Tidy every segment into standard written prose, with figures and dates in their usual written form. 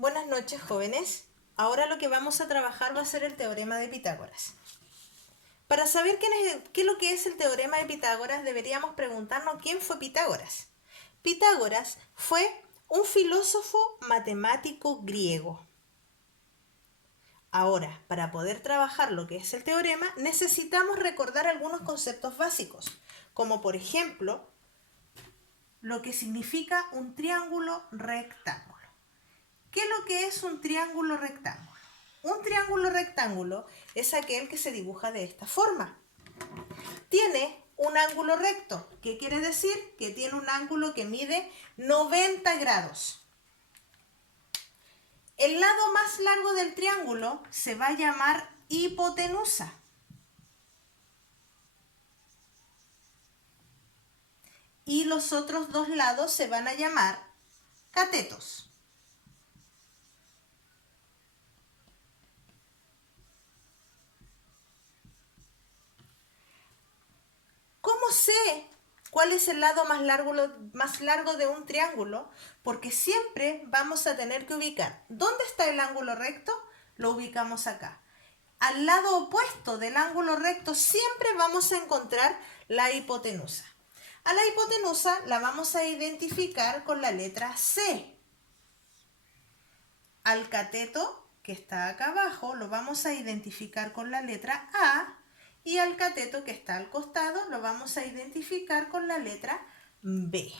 Buenas noches, jóvenes. Ahora lo que vamos a trabajar va a ser el teorema de Pitágoras. Para saber qué es lo que es el teorema de Pitágoras, deberíamos preguntarnos quién fue Pitágoras. Pitágoras fue un filósofo matemático griego. Ahora, para poder trabajar lo que es el teorema, necesitamos recordar algunos conceptos básicos, como por ejemplo, lo que significa un triángulo rectángulo. ¿Qué es lo que es un triángulo rectángulo? Un triángulo rectángulo es aquel que se dibuja de esta forma. Tiene un ángulo recto. ¿Qué quiere decir? Que tiene un ángulo que mide 90 grados. El lado más largo del triángulo se va a llamar hipotenusa. Y los otros dos lados se van a llamar catetos. ¿Cómo sé cuál es el lado más largo de un triángulo? Porque siempre vamos a tener que ubicar. ¿Dónde está el ángulo recto? Lo ubicamos acá. Al lado opuesto del ángulo recto siempre vamos a encontrar la hipotenusa. A la hipotenusa la vamos a identificar con la letra C. Al cateto, que está acá abajo, lo vamos a identificar con la letra A. Y al cateto que está al costado lo vamos a identificar con la letra B.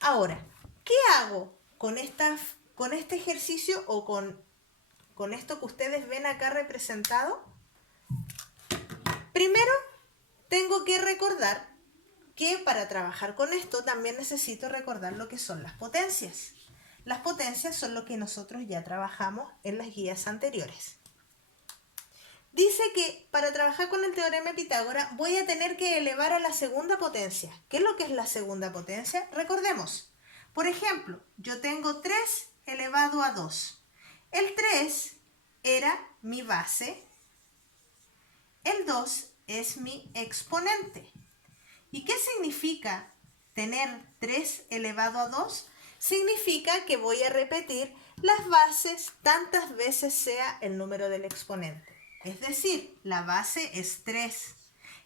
Ahora, ¿qué hago con este ejercicio o con esto que ustedes ven acá representado? Primero, tengo que recordar que para trabajar con esto también necesito recordar lo que son las potencias. Las potencias son lo que nosotros ya trabajamos en las guías anteriores. Dice que para trabajar con el teorema de Pitágoras voy a tener que elevar a la segunda potencia. ¿Qué es lo que es la segunda potencia? Recordemos, por ejemplo, yo tengo 3 elevado a 2. El 3 era mi base, el 2 es mi exponente. ¿Y qué significa tener 3 elevado a 2? Significa que voy a repetir las bases tantas veces sea el número del exponente. Es decir, la base es 3,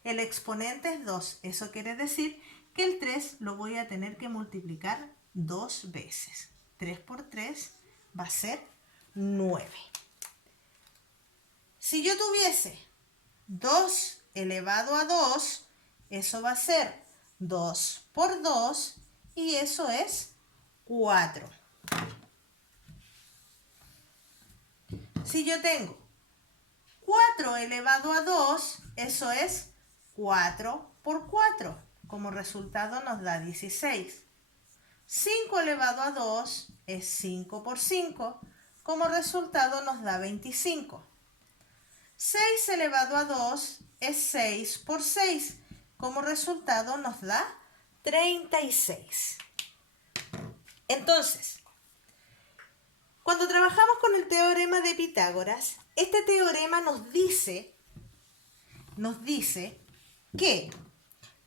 el exponente es 2. Eso quiere decir que el 3 lo voy a tener que multiplicar 2 veces. 3 por 3 va a ser 9. Si yo tuviese 2 elevado a 2, eso va a ser 2 por 2 y eso es 4. Si yo tengo 4 elevado a 2, eso es 4 por 4. Como resultado nos da 16. 5 elevado a 2 es 5 por 5. Como resultado nos da 25. 6 elevado a 2 es 6 por 6. Como resultado nos da 36. Entonces, cuando trabajamos con el teorema de Pitágoras, este teorema nos dice que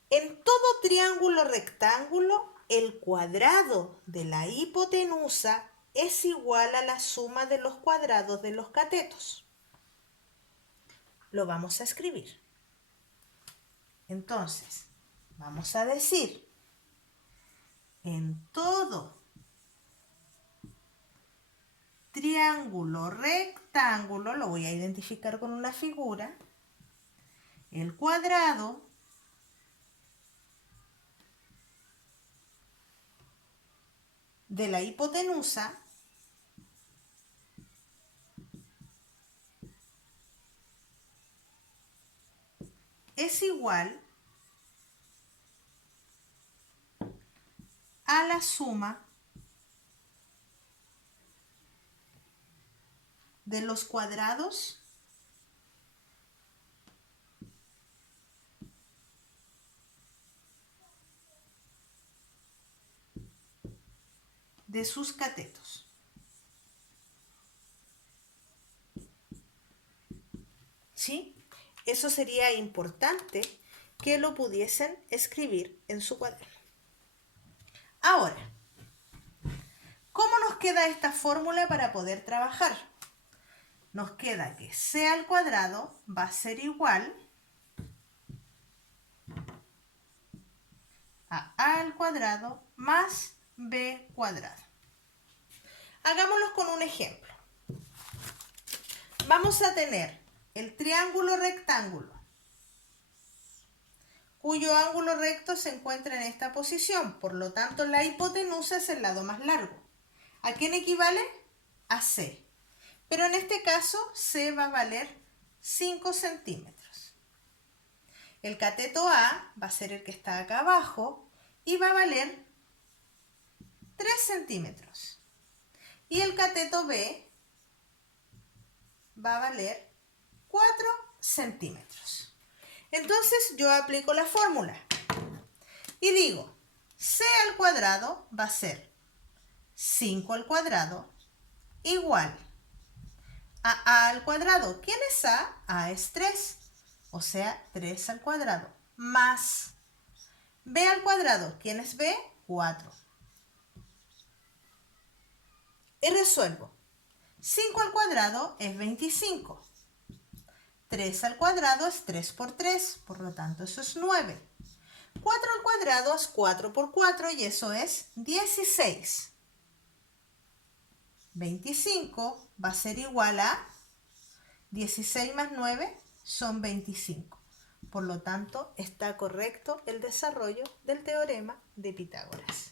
en todo triángulo rectángulo, el cuadrado de la hipotenusa es igual a la suma de los cuadrados de los catetos. Lo vamos a escribir. Entonces, vamos a decir, en todo triángulo rectángulo, lo voy a identificar con una figura, el cuadrado de la hipotenusa es igual a la suma de los cuadrados de sus catetos. ¿Sí? Eso sería importante que lo pudiesen escribir en su cuaderno. Ahora, ¿cómo nos queda esta fórmula para poder trabajar? Nos queda que c al cuadrado va a ser igual a al cuadrado más b cuadrado. Hagámoslo con un ejemplo. Vamos a tener el triángulo rectángulo, cuyo ángulo recto se encuentra en esta posición. Por lo tanto, la hipotenusa es el lado más largo. ¿A quién equivale? A C. Pero en este caso, C va a valer 5 centímetros. El cateto A va a ser el que está acá abajo y va a valer 3 centímetros. Y el cateto B va a valer 4 centímetros. Entonces yo aplico la fórmula y digo, c al cuadrado va a ser 5 al cuadrado igual a al cuadrado. ¿Quién es a? A es 3, o sea, 3 al cuadrado, más b al cuadrado. ¿Quién es b? 4. Y resuelvo. 5 al cuadrado es 25. 3 al cuadrado es 3 por 3, por lo tanto eso es 9. 4 al cuadrado es 4 por 4 y eso es 16. 25 va a ser igual a 16 más 9 son 25. Por lo tanto, está correcto el desarrollo del teorema de Pitágoras.